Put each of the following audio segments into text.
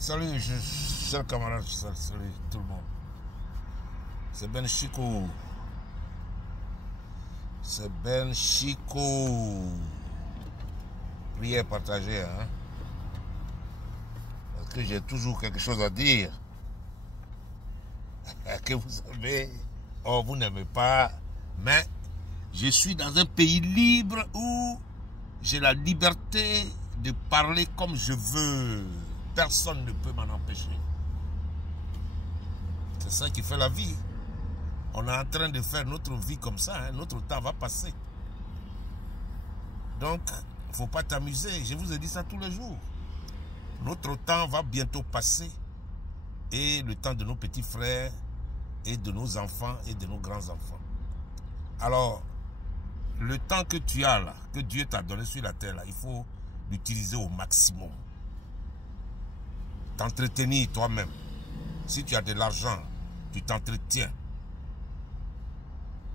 Salut, chers camarades, salut tout le monde. C'est Ben Chico. C'est Ben Chico. Prière partagée, hein. Parce que j'ai toujours quelque chose à dire. Que vous savez, oh, vous n'aimez pas, mais je suis dans un pays libre où j'ai la liberté de parler comme je veux. Personne ne peut m'en empêcher. C'est ça qui fait la vie. On est en train de faire notre vie comme ça, hein. Notre temps va passer. Donc, il ne faut pas t'amuser. Je vous ai dit ça tous les jours. Notre temps va bientôt passer. Et le temps de nos petits frères, et de nos enfants, et de nos grands-enfants. Alors, le temps que tu as là, que Dieu t'a donné sur la terre, là, il faut l'utiliser au maximum. T'entretenir toi-même. Si tu as de l'argent, tu t'entretiens.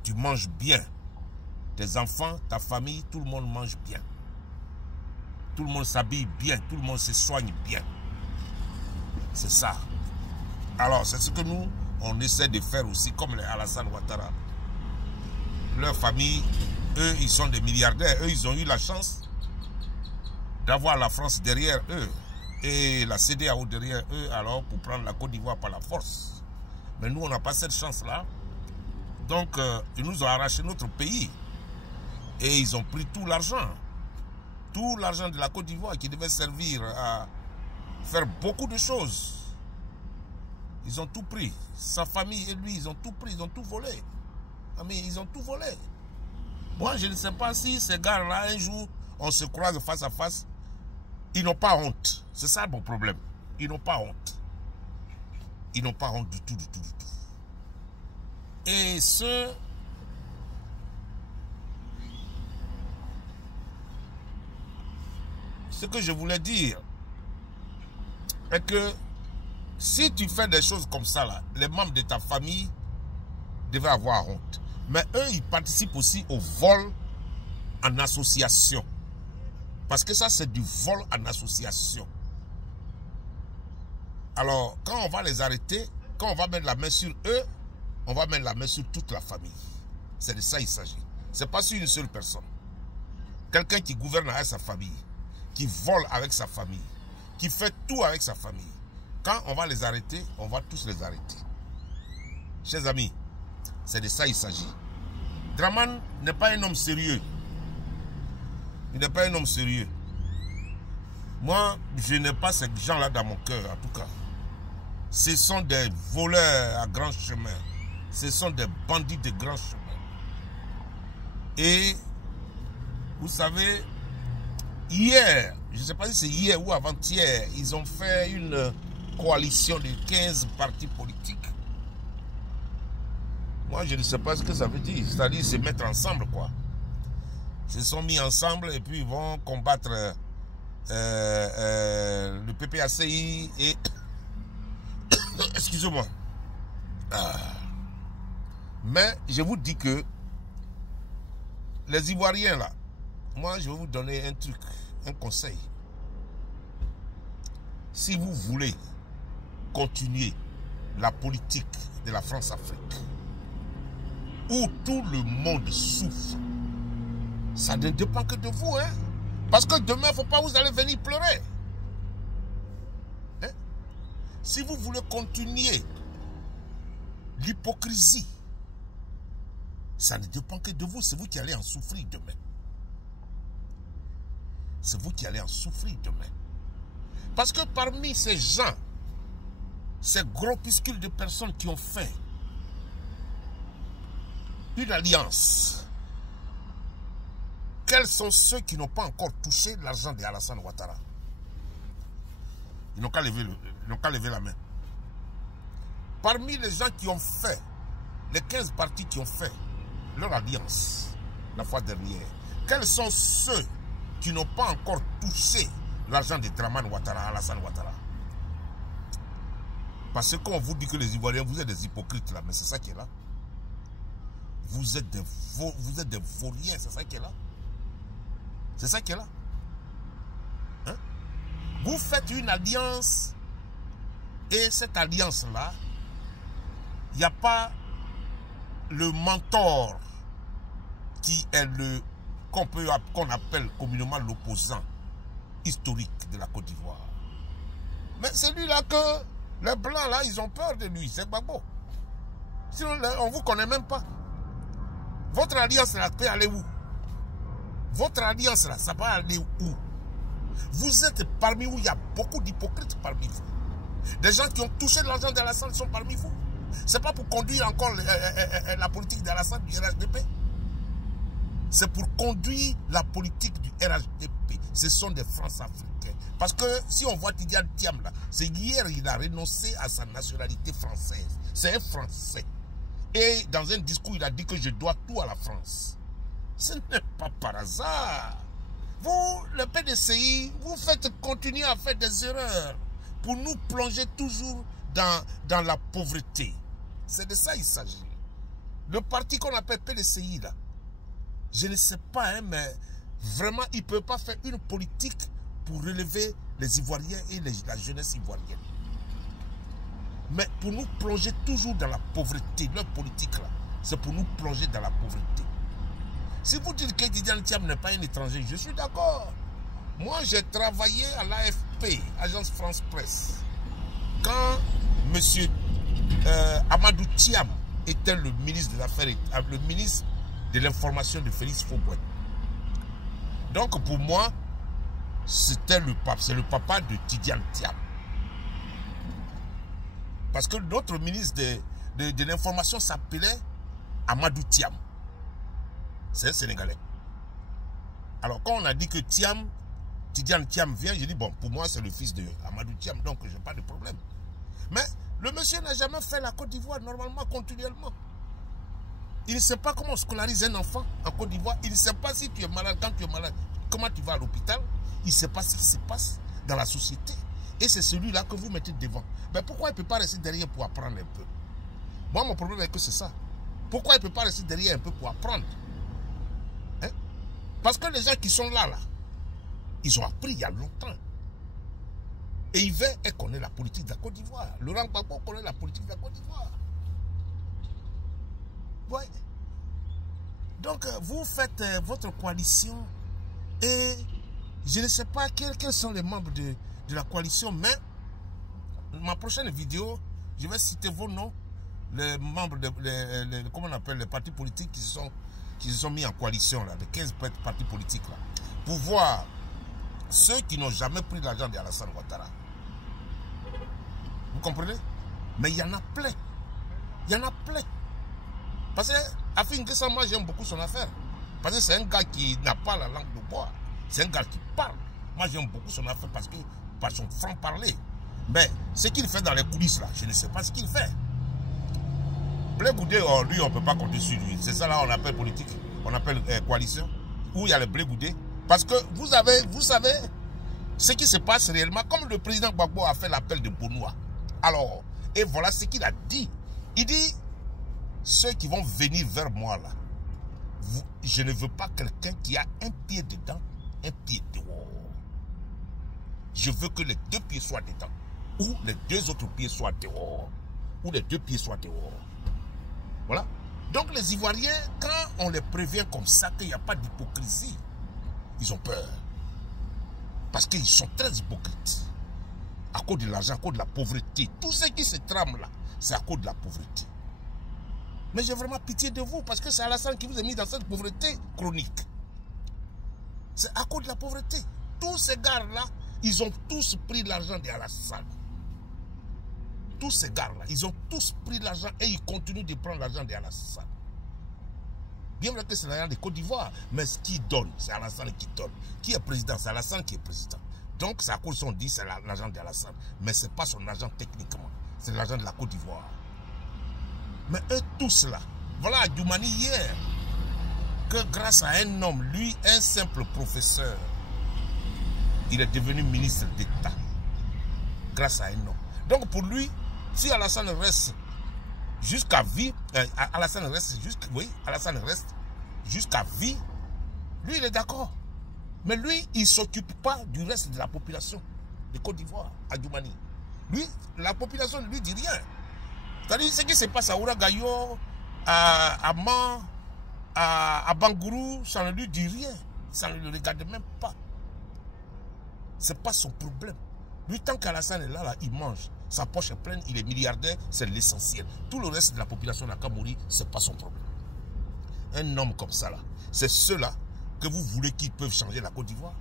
Tu manges bien. Tes enfants, ta famille, tout le monde mange bien. Tout le monde s'habille bien. Tout le monde se soigne bien. C'est ça. Alors, c'est ce que nous, on essaie de faire aussi, comme les Alassane Ouattara. Leur famille, eux, ils sont des milliardaires. Eux, ils ont eu la chance d'avoir la France derrière eux. Et la CEDEAO derrière eux, alors, pour prendre la Côte d'Ivoire par la force. Mais nous, on n'a pas cette chance-là. Donc, ils nous ont arraché notre pays. Et ils ont pris tout l'argent. Tout l'argent de la Côte d'Ivoire qui devait servir à faire beaucoup de choses. Ils ont tout pris. Sa famille et lui, ils ont tout pris, ils ont tout volé. Ah, mais ils ont tout volé. Moi, je ne sais pas si ces gars-là, un jour, on se croise face à face. Ils n'ont pas honte. C'est ça mon problème. Ils n'ont pas honte. Ils n'ont pas honte du tout, du tout, du tout. Et ce que je voulais dire est que si tu fais des choses comme ça, là, les membres de ta famille devaient avoir honte. Mais eux, ils participent aussi au vol en association. Parce que ça, c'est du vol en association. Alors, quand on va les arrêter, quand on va mettre la main sur eux, on va mettre la main sur toute la famille. C'est de ça qu'il s'agit. Ce n'est pas sur une seule personne. Quelqu'un qui gouverne avec sa famille, qui vole avec sa famille, qui fait tout avec sa famille. Quand on va les arrêter, on va tous les arrêter. Chers amis, c'est de ça qu'il s'agit. Dramane n'est pas un homme sérieux. Il n'est pas un homme sérieux. Moi, je n'ai pas ces gens-là dans mon cœur, en tout cas. Ce sont des voleurs à grand chemin. Ce sont des bandits de grand chemin. Et, vous savez, hier, je ne sais pas si c'est hier ou avant-hier, ils ont fait une coalition de 15 partis politiques. Moi, je ne sais pas ce que ça veut dire. C'est-à-dire se mettre ensemble, quoi. Ils se sont mis ensemble et puis ils vont combattre le PPACI et... Excusez-moi. Mais je vous dis que les Ivoiriens, là, moi, je vais vous donner un truc, un conseil. Si vous voulez continuer la politique de la France-Afrique, où tout le monde souffre, ça ne dépend que de vous, hein. Parce que demain, il ne faut pas vous allez venir pleurer. Hein? Si vous voulez continuer l'hypocrisie, ça ne dépend que de vous. C'est vous qui allez en souffrir demain. C'est vous qui allez en souffrir demain. Parce que parmi ces gens, ces groupuscules de personnes qui ont fait une alliance, quels sont ceux qui n'ont pas encore touché l'argent de Alassane Ouattara? Ils n'ont qu'à lever la main. Parmi les gens qui ont fait, les 15 partis qui ont fait leur alliance la fois dernière, quels sont ceux qui n'ont pas encore touché l'argent de Dramane Ouattara, Alassane Ouattara? Parce qu'on vous dit que les Ivoiriens, vous êtes des hypocrites là, mais c'est ça qui est là. Vous êtes des vauriens, c'est ça qui est là. C'est ça qui est là. Hein? Vous faites une alliance Et cette alliance-là, il n'y a pas le mentor qui est le qu'on appelle communément l'opposant historique de la Côte d'Ivoire. Mais c'est lui-là que les Blancs, là, ils ont peur de lui. C'est Gbagbo. Sinon, on ne vous connaît même pas. Votre alliance, là, peut aller où? Votre alliance, là, ça va aller où? Vous êtes parmi où il y a beaucoup d'hypocrites parmi vous. Des gens qui ont touché l'argent d'Alassane sont parmi vous. Ce n'est pas pour conduire encore la politique d'Alassane du RHDP. C'est pour conduire la politique du RHDP. Ce sont des France-Africains. Parce que si on voit Tidjane Thiam là, c'est hier il a renoncé à sa nationalité française. C'est un Français. Et dans un discours, il a dit que je dois tout à la France. Ce n'est pas par hasard. Vous, le PDCI, vous faites continuer à faire des erreurs pour nous plonger toujours dans la pauvreté. C'est de ça qu'il s'agit. Le parti qu'on appelle PDCI là, je ne sais pas, hein, mais vraiment, il ne peut pas faire une politique pour relever les Ivoiriens et la jeunesse ivoirienne. Mais pour nous plonger toujours dans la pauvreté, leur politique là, c'est pour nous plonger dans la pauvreté. Si vous dites que Tidjane Thiam n'est pas un étranger, je suis d'accord. Moi, j'ai travaillé à l'AFP, Agence France Presse, quand M. Amadou Thiam était le ministre de l'Affaires, le ministre de l'information de Félix Fauboué. Donc pour moi, c'était le pape, c'est le papa de Tidjane Thiam. Parce que notre ministre de l'information s'appelait Amadou Thiam. C'est un Sénégalais. Alors quand on a dit que Tidjane Thiam vient, j'ai dit bon, pour moi c'est le fils de Amadou Thiam, donc je n'ai pas de problème. Mais le monsieur n'a jamais fait la Côte d'Ivoire normalement, continuellement. Il ne sait pas comment on scolarise un enfant en Côte d'Ivoire. Il ne sait pas si tu es malade, quand tu es malade, comment tu vas à l'hôpital. Il ne sait pas ce qui se passe dans la société. Et c'est celui-là que vous mettez devant. Mais pourquoi il ne peut pas rester derrière pour apprendre un peu? Moi, mon problème est que c'est ça. Pourquoi il ne peut pas rester derrière un peu pour apprendre? Hein? Parce que les gens qui sont là, ils ont appris il y a longtemps. Et il veut et connaît la politique de la Côte d'Ivoire. Laurent Gbagbo connaît la politique de la Côte d'Ivoire. Ouais. Donc, vous faites votre coalition et je ne sais pas quels sont les membres de la coalition, mais ma prochaine vidéo, je vais citer vos noms, les membres comment on appelle, les partis politiques qui se sont mis en coalition, là, les 15 partis politiques, là, pour voir ceux qui n'ont jamais pris l'argent d'Alassane Ouattara. Vous comprenez? Mais il y en a plein. Il y en a plein. Parce que Afin N'Guessan, moi j'aime beaucoup son affaire. Parce que c'est un gars qui n'a pas la langue de bois. C'est un gars qui parle. Moi j'aime beaucoup son affaire parce que par son franc-parler. Mais ce qu'il fait dans les coulisses là, je ne sais pas ce qu'il fait. Blé Goudé, oh, lui on ne peut pas compter sur lui. C'est ça là on appelle politique. On appelle coalition. Où il y a le Blé Goudé. Parce que vous savez ce qui se passe réellement. Comme le président Gbagbo a fait l'appel de Bonoua. Alors, et voilà ce qu'il a dit. Il dit, ceux qui vont venir vers moi là, je ne veux pas quelqu'un qui a un pied dedans, un pied dehors. Je veux que les deux pieds soient dedans. Ou les deux autres pieds soient dehors. Ou les deux pieds soient dehors. Voilà. Donc les Ivoiriens, quand on les prévient comme ça, qu'il n'y a pas d'hypocrisie, ils ont peur. Parce qu'ils sont très hypocrites. À cause de l'argent, à cause de la pauvreté. Tout ce qui se trame là, c'est à cause de la pauvreté. Mais j'ai vraiment pitié de vous parce que c'est Alassane qui vous a mis dans cette pauvreté chronique. C'est à cause de la pauvreté. Tous ces gars-là, ils ont tous pris l'argent d'Alassane. Tous ces gars-là, ils ont tous pris l'argent et ils continuent de prendre l'argent d'Alassane. Bien vrai que c'est l'argent de Côte d'Ivoire, mais ce qui donne, c'est Alassane qui donne. Qui est président? C'est Alassane qui est président. Donc, c'est à cause qu'on dit c'est l'argent d'Alassane. Mais ce n'est pas son argent techniquement. C'est l'argent de la Côte d'Ivoire. Mais eux tous là, voilà à Dioumani hier, que grâce à un homme, lui, un simple professeur, il est devenu ministre d'État. Grâce à un homme. Donc pour lui, si Alassane reste jusqu'à vie, Alassane reste jusqu'à vie, lui il est d'accord. Mais lui, il ne s'occupe pas du reste de la population de Côte d'Ivoire, à Dioumani. Lui, la population ne lui dit rien. C'est-à-dire, ce qui se passe à Ouragayo, à Man, à Bangourou, ça ne lui dit rien. Ça ne le regarde même pas. Ce n'est pas son problème. Lui, tant qu'Alassane est là, il mange. Sa poche est pleine, il est milliardaire, c'est l'essentiel. Tout le reste de la population n'a qu'à mourir, ce n'est pas son problème. Un homme comme ça, là, c'est ceux-là que vous voulez qu'ils peuvent changer la Côte d'Ivoire.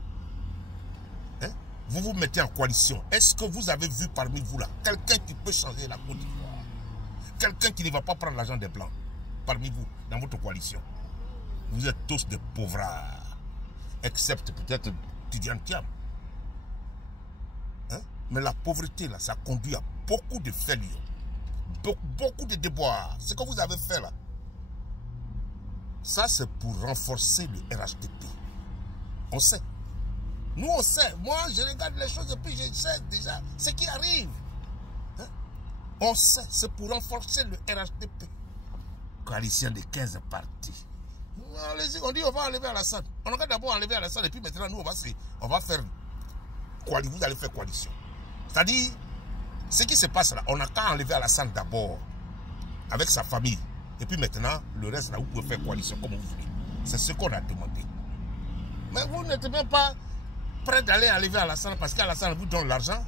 Hein? Vous vous mettez en coalition. Est-ce que vous avez vu parmi vous là quelqu'un qui peut changer la Côte d'Ivoire? Quelqu'un qui ne va pas prendre l'argent des Blancs parmi vous, dans votre coalition? Vous êtes tous des pauvres, excepte peut-être Tidiane Thiam. Hein? Mais la pauvreté là, ça conduit à beaucoup de failures, beaucoup de déboires. Ce que vous avez fait là, ça c'est pour renforcer le RHDP. On sait. Nous on sait. Moi je regarde les choses et puis je sais déjà ce qui arrive. Hein? On sait. C'est pour renforcer le RHDP. Coalition de 15 partis. On dit on va enlever Alassane. On va d'abord enlever Alassane et puis maintenant nous on va faire coalition. Vous allez faire coalition. C'est-à-dire, ce qui se passe là, on n'a qu'à enlever Alassane d'abord avec sa famille. Et puis maintenant, le reste là, vous pouvez faire coalition comme vous voulez. C'est ce qu'on a demandé. Mais vous n'êtes même pas prêt d'aller enlever Alassane parce qu'Alassane vous donne l'argent.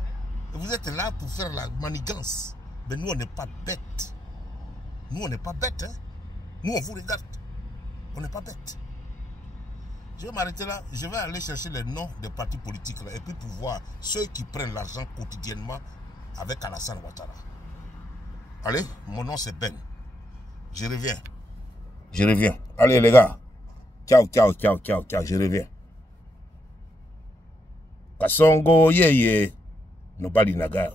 Et vous êtes là pour faire la manigance. Mais nous, on n'est pas bêtes. Nous, on n'est pas bêtes. Hein? Nous, on vous regarde. On n'est pas bêtes. Je vais m'arrêter là. Je vais aller chercher les noms des partis politiques là, et puis pour voir ceux qui prennent l'argent quotidiennement avec Alassane Ouattara. Allez, mon nom c'est Ben. Je reviens. Je reviens. Allez les gars. Ciao, ciao, ciao, ciao, ciao. Je reviens. Kasongo, yeah, yeah. Nobody naga.